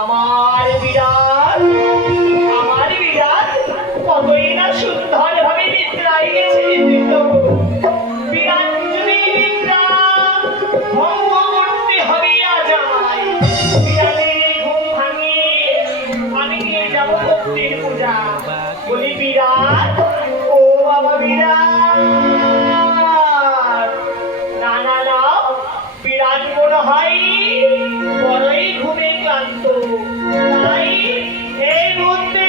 আমার বিড়াল কতই না সুন্দর ভাবে নিদ্রায় গেছে। বিড়াল যদি নিদ্রা ভঙ্গ করতে হবে আজ আমায়। বিড়ালের ঘুম ভাঙিয়ে আমি নিয়ে যাব ভক্তির পূজা। বলি বিড়াল, ও বাবা বিড়াল। না না না, বিড়াল মনে হয় বড়ই ঘুমে ক্লান্ত। তাই এই মুহূর্তে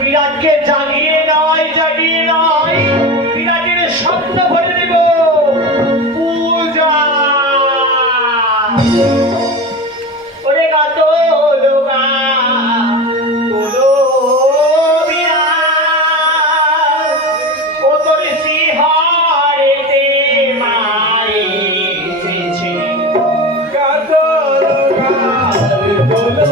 বিরাটকে জাগিয়ে নয় বিরাটের শব্দ ভরে দেব পূজা। ওরে গাত লোকা তোলো বিরাট, ও তোর সিহারেতে মায়ে এসেছে। গাত লোকা তোলো